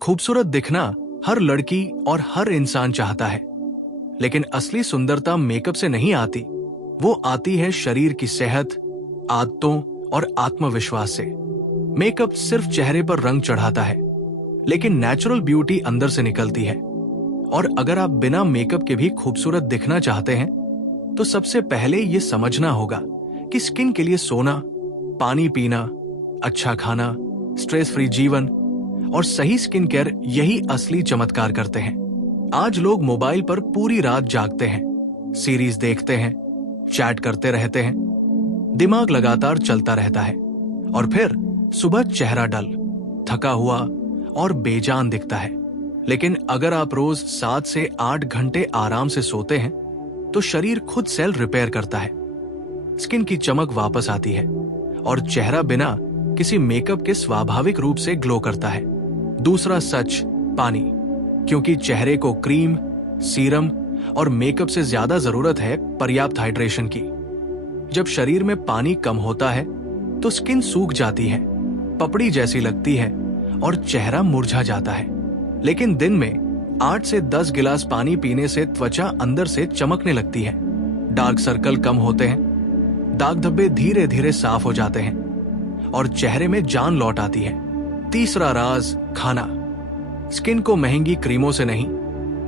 खूबसूरत दिखना हर लड़की और हर इंसान चाहता है, लेकिन असली सुंदरता मेकअप से नहीं आती। वो आती है शरीर की सेहत, आदतों और आत्मविश्वास से। मेकअप सिर्फ चेहरे पर रंग चढ़ाता है, लेकिन नेचुरल ब्यूटी अंदर से निकलती है। और अगर आप बिना मेकअप के भी खूबसूरत दिखना चाहते हैं, तो सबसे पहले ये समझना होगा कि स्किन के लिए सोना, पानी पीना, अच्छा खाना, स्ट्रेस फ्री जीवन और सही स्किन केयर यही असली चमत्कार करते हैं। आज लोग मोबाइल पर पूरी रात जागते हैं, सीरीज देखते हैं, चैट करते रहते हैं, दिमाग लगातार चलता रहता है और फिर सुबह चेहरा डल, थका हुआ और बेजान दिखता है। लेकिन अगर आप रोज 7 से 8 घंटे आराम से सोते हैं, तो शरीर खुद सेल रिपेयर करता है, स्किन की चमक वापस आती है और चेहरा बिना किसी मेकअप के स्वाभाविक रूप से ग्लो करता है। दूसरा सच, पानी। क्योंकि चेहरे को क्रीम, सीरम और मेकअप से ज्यादा जरूरत है पर्याप्त हाइड्रेशन की। जब शरीर में पानी कम होता है तो स्किन सूख जाती है, पपड़ी जैसी लगती है और चेहरा मुरझा जाता है। लेकिन दिन में 8 से 10 गिलास पानी पीने से त्वचा अंदर से चमकने लगती है, डार्क सर्कल कम होते हैं, दाग धब्बे धीरे धीरे साफ हो जाते हैं और चेहरे में जान लौट आती है। तीसरा राज, खाना। स्किन को महंगी क्रीमों से नहीं,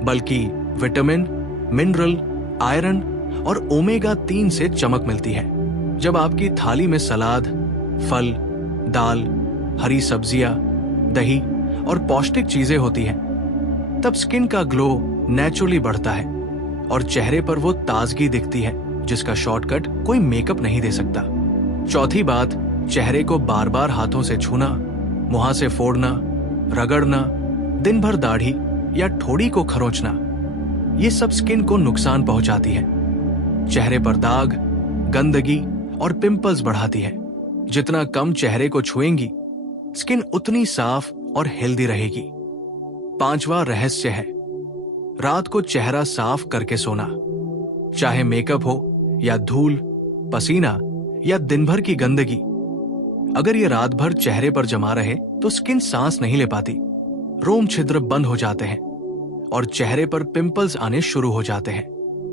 बल्कि विटामिन, मिनरल, आयरन और ओमेगा 3 से चमक मिलती है। जब आपकी थाली में सलाद, फल, दाल, हरी सब्जियां, दही और पौष्टिक चीजें होती हैं, तब स्किन का ग्लो नेचुरली बढ़ता है और चेहरे पर वो ताजगी दिखती है जिसका शॉर्टकट कोई मेकअप नहीं दे सकता। चौथी बात, चेहरे को बार बार हाथों से छूना, मुंह से फोड़ना, रगड़ना, दिन भर दाढ़ी या ठोड़ी को खरोंचना, ये सब स्किन को नुकसान पहुंचाती है। चेहरे पर दाग, गंदगी और पिंपल्स बढ़ाती है। जितना कम चेहरे को छुएंगी, स्किन उतनी साफ और हेल्दी रहेगी। पांचवा रहस्य है, रात को चेहरा साफ करके सोना। चाहे मेकअप हो या धूल, पसीना या दिन भर की गंदगी, अगर ये रात भर चेहरे पर जमा रहे तो स्किन सांस नहीं ले पाती, रोम छिद्र बंद हो जाते हैं और चेहरे पर पिंपल्स आने शुरू हो जाते हैं।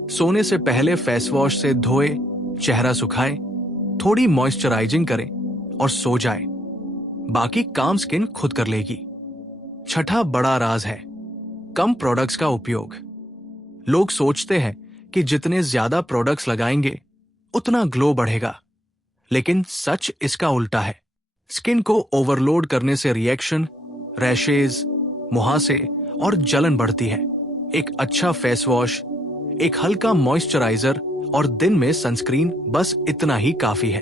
सोने से पहले फेस वॉश से धोए, चेहरा सुखाएं, थोड़ी मॉइस्चराइजिंग करें और सो जाएं। बाकी काम स्किन खुद कर लेगी। छठा बड़ा राज है, कम प्रोडक्ट्स का उपयोग। लोग सोचते हैं कि जितने ज्यादा प्रोडक्ट्स लगाएंगे उतना ग्लो बढ़ेगा, लेकिन सच इसका उल्टा है। स्किन को ओवरलोड करने से रिएक्शन, रैशेज, मुहासे और जलन बढ़ती है। एक अच्छा फेस वॉश, एक हल्का मॉइस्चराइजर और दिन में सनस्क्रीन, बस इतना ही काफी है।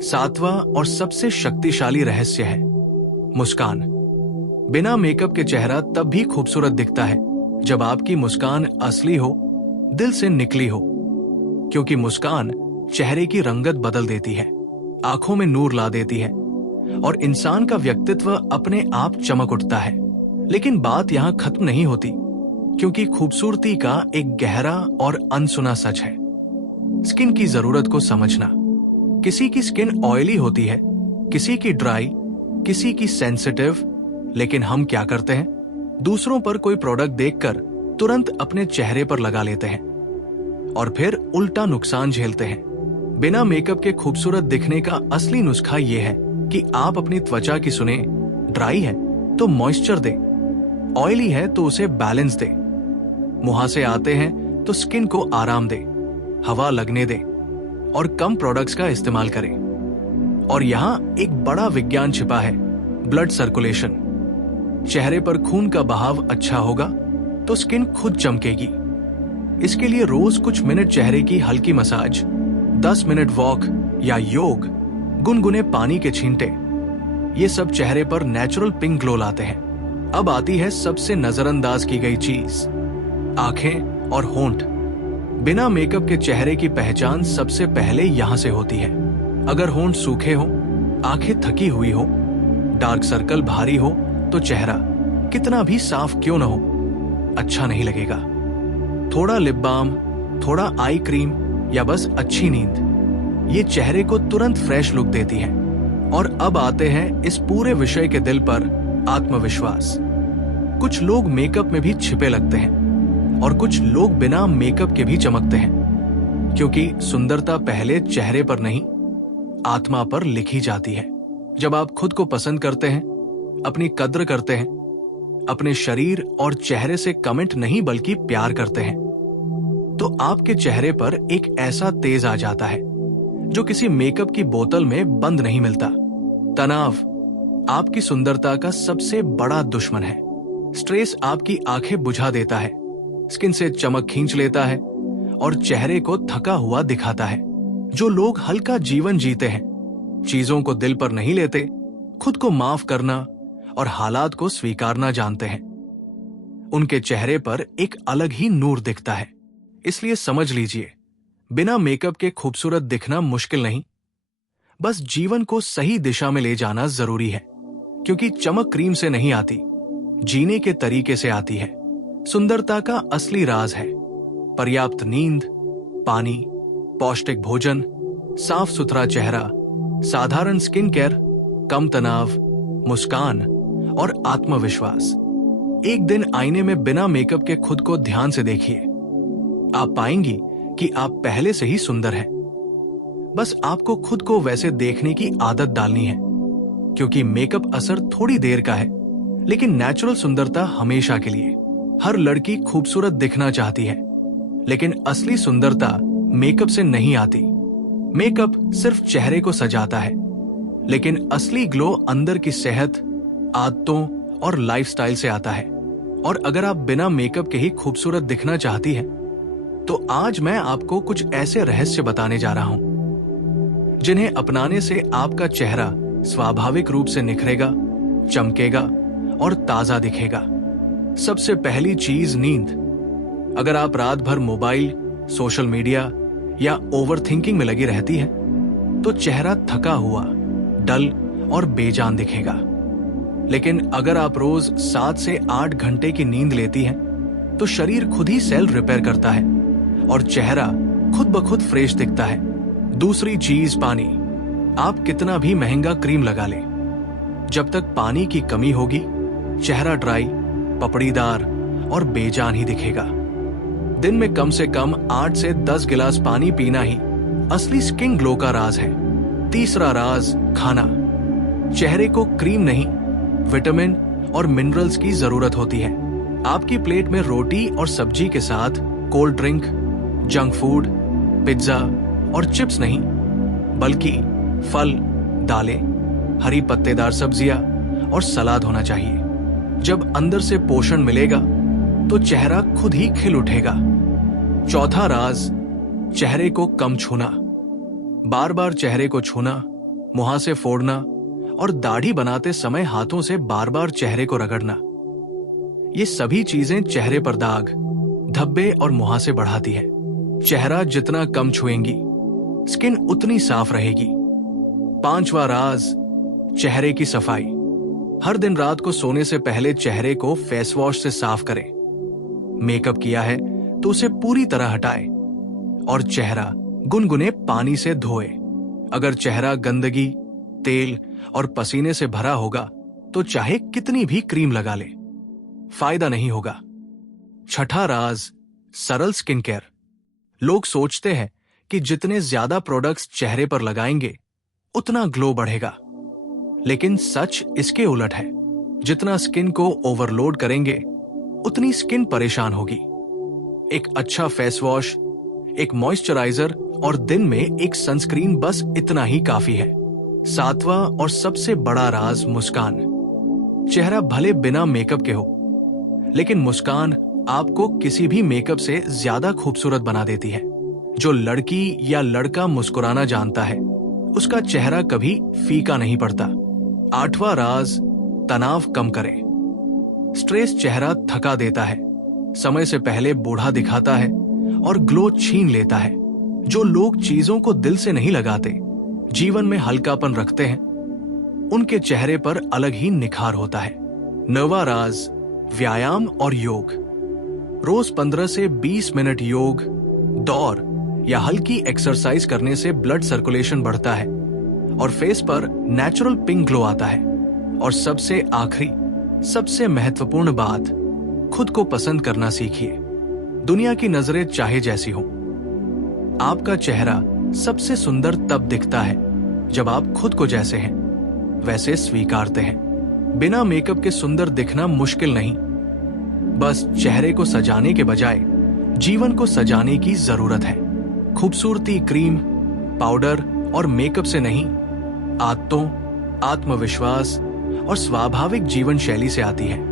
सातवां और सबसे शक्तिशाली रहस्य है मुस्कान। बिना मेकअप के चेहरा तब भी खूबसूरत दिखता है जब आपकी मुस्कान असली हो, दिल से निकली हो। क्योंकि मुस्कान चेहरे की रंगत बदल देती है, आंखों में नूर ला देती है और इंसान का व्यक्तित्व अपने आप चमक उठता है। लेकिन बात यहां खत्म नहीं होती, क्योंकि खूबसूरती का एक गहरा और अनसुना सच है स्किन की जरूरत को समझना। किसी की स्किन ऑयली होती है, किसी की ड्राई, किसी की सेंसिटिव, लेकिन हम क्या करते हैं, दूसरों पर कोई प्रोडक्ट देखकर तुरंत अपने चेहरे पर लगा लेते हैं और फिर उल्टा नुकसान झेलते हैं। बिना मेकअप के खूबसूरत दिखने का असली नुस्खा ये है कि आप अपनी त्वचा की सुने। ड्राई है तो मॉइस्चर दे, ऑयली है तो उसे बैलेंस दे, मुंह से आते हैं तो स्किन को आराम दे, हवा लगने दे और कम प्रोडक्ट्स का इस्तेमाल करें। और यहाँ एक बड़ा विज्ञान छिपा है, ब्लड सर्कुलेशन। चेहरे पर खून का बहाव अच्छा होगा तो स्किन खुद चमकेगी। इसके लिए रोज कुछ मिनट चेहरे की हल्की मसाज, 10 मिनट वॉक या योग, गुनगुने पानी के छींटे, ये सब चेहरे पर नेचुरल पिंक ग्लो लाते हैं। अब आती है सबसे नजरअंदाज की गई चीज, आंखें और होंठ। बिना मेकअप के चेहरे की पहचान सबसे पहले यहां से होती है। अगर होंठ सूखे हो, आंखें थकी हुई हो, डार्क सर्कल भारी हो, तो चेहरा कितना भी साफ क्यों न हो, अच्छा नहीं लगेगा। थोड़ा लिप बाम, थोड़ा आई क्रीम या बस अच्छी नींद, ये चेहरे को तुरंत फ्रेश लुक देती है। और अब आते हैं इस पूरे विषय के दिल पर, आत्मविश्वास। कुछ लोग मेकअप में भी छिपे लगते हैं और कुछ लोग बिना मेकअप के भी चमकते हैं, क्योंकि सुंदरता पहले चेहरे पर नहीं, आत्मा पर लिखी जाती है। जब आप खुद को पसंद करते हैं, अपनी कद्र करते हैं, अपने शरीर और चेहरे से कमेंट नहीं बल्कि प्यार करते हैं, तो आपके चेहरे पर एक ऐसा तेज आ जाता है जो किसी मेकअप की बोतल में बंद नहीं मिलता। तनाव आपकी सुंदरता का सबसे बड़ा दुश्मन है। स्ट्रेस आपकी आंखें बुझा देता है, स्किन से चमक खींच लेता है और चेहरे को थका हुआ दिखाता है। जो लोग हल्का जीवन जीते हैं, चीजों को दिल पर नहीं लेते, खुद को माफ करना और हालात को स्वीकारना जानते हैं, उनके चेहरे पर एक अलग ही नूर दिखता है। इसलिए समझ लीजिए, बिना मेकअप के खूबसूरत दिखना मुश्किल नहीं, बस जीवन को सही दिशा में ले जाना जरूरी है। क्योंकि चमक क्रीम से नहीं आती, जीने के तरीके से आती है। सुंदरता का असली राज है पर्याप्त नींद, पानी, पौष्टिक भोजन, साफ सुथरा चेहरा, साधारण स्किन केयर, कम तनाव, मुस्कान और आत्मविश्वास। एक दिन आईने में बिना मेकअप के खुद को ध्यान से देखिए। आप पाएंगी कि आप पहले से ही सुंदर हैं। बस आपको खुद को वैसे देखने की आदत डालनी है, क्योंकि मेकअप असर थोड़ी देर का है, लेकिन नेचुरल सुंदरता हमेशा के लिए। हर लड़की खूबसूरत दिखना चाहती है, लेकिन असली सुंदरता मेकअप से नहीं आती। मेकअप सिर्फ चेहरे को सजाता है, लेकिन असली ग्लो अंदर की सेहत, आदतों और लाइफस्टाइल से आता है। और अगर आप बिना मेकअप के ही खूबसूरत दिखना चाहती हैं, तो आज मैं आपको कुछ ऐसे रहस्य बताने जा रहा हूं जिन्हें अपनाने से आपका चेहरा स्वाभाविक रूप से निखरेगा, चमकेगा और ताजा दिखेगा। सबसे पहली चीज, नींद। अगर आप रात भर मोबाइल, सोशल मीडिया या ओवरथिंकिंग में लगी रहती हैं, तो चेहरा थका हुआ, डल और बेजान दिखेगा। लेकिन अगर आप रोज 7 से 8 घंटे की नींद लेती हैं, तो शरीर खुद ही सेल रिपेयर करता है और चेहरा खुद ब खुद फ्रेश दिखता है। दूसरी चीज, पानी। आप कितना भी महंगा क्रीम लगा लें, जब तक पानी की कमी होगी, चेहरा ड्राई, पपड़ीदार और बेजान ही दिखेगा। दिन में कम से कम 8 से 10 गिलास पानी पीना ही असली स्किन ग्लो का राज है। तीसरा राज, खाना। चेहरे को क्रीम नहीं, विटामिन और मिनरल्स की जरूरत होती है। आपकी प्लेट में रोटी और सब्जी के साथ cold drink, junk food, pizza और चिप्स नहीं, बल्कि फल, दालें, हरी पत्तेदार सब्जियां और सलाद होना चाहिए। जब अंदर से पोषण मिलेगा, तो चेहरा खुद ही खिल उठेगा। चौथा राज, चेहरे को कम छूना। बार बार चेहरे को छूना, मुहासे फोड़ना और दाढ़ी बनाते समय हाथों से बार बार चेहरे को रगड़ना, ये सभी चीजें चेहरे पर दाग, धब्बे और मुहासे बढ़ाती है। चेहरा जितना कम छुएंगी, स्किन उतनी साफ रहेगी। पांचवा राज, चेहरे की सफाई। हर दिन रात को सोने से पहले चेहरे को फेस वॉश से साफ करें। मेकअप किया है तो उसे पूरी तरह हटाएं और चेहरा गुनगुने पानी से धोए। अगर चेहरा गंदगी, तेल और पसीने से भरा होगा, तो चाहे कितनी भी क्रीम लगा ले, फायदा नहीं होगा। छठा राज, सरल स्किन केयर। लोग सोचते हैं कि जितने ज्यादा प्रोडक्ट्स चेहरे पर लगाएंगे, उतना ग्लो बढ़ेगा, लेकिन सच इसके उलट है। जितना स्किन को ओवरलोड करेंगे, उतनी स्किन परेशान होगी। एक अच्छा फेस वॉश, एक मॉइस्चराइजर और दिन में एक सनस्क्रीन, बस इतना ही काफी है। सातवां और सबसे बड़ा राज, मुस्कान। चेहरा भले बिना मेकअप के हो, लेकिन मुस्कान आपको किसी भी मेकअप से ज्यादा खूबसूरत बना देती है। जो लड़की या लड़का मुस्कुराना जानता है, उसका चेहरा कभी फीका नहीं पड़ता। आठवां राज, तनाव कम करें। स्ट्रेस चेहरा थका देता है, समय से पहले बूढ़ा दिखाता है और ग्लो छीन लेता है। जो लोग चीजों को दिल से नहीं लगाते, जीवन में हल्कापन रखते हैं, उनके चेहरे पर अलग ही निखार होता है। 9वां राज, व्यायाम और योग। रोज 15 से 20 मिनट योग, दौड़ या हल्की एक्सरसाइज करने से ब्लड सर्कुलेशन बढ़ता है और फेस पर नेचुरल पिंक ग्लो आता है। और सबसे आखिरी, सबसे महत्वपूर्ण बात, खुद को पसंद करना सीखिए। दुनिया की नजरें चाहे जैसी हो, आपका चेहरा सबसे सुंदर तब दिखता है जब आप खुद को जैसे हैं वैसे स्वीकारते हैं। बिना मेकअप के सुंदर दिखना मुश्किल नहीं, बस चेहरे को सजाने के बजाय जीवन को सजाने की जरूरत है। खूबसूरती क्रीम, पाउडर और मेकअप से नहीं, आदतों, आत्मविश्वास और स्वाभाविक जीवन शैली से आती है।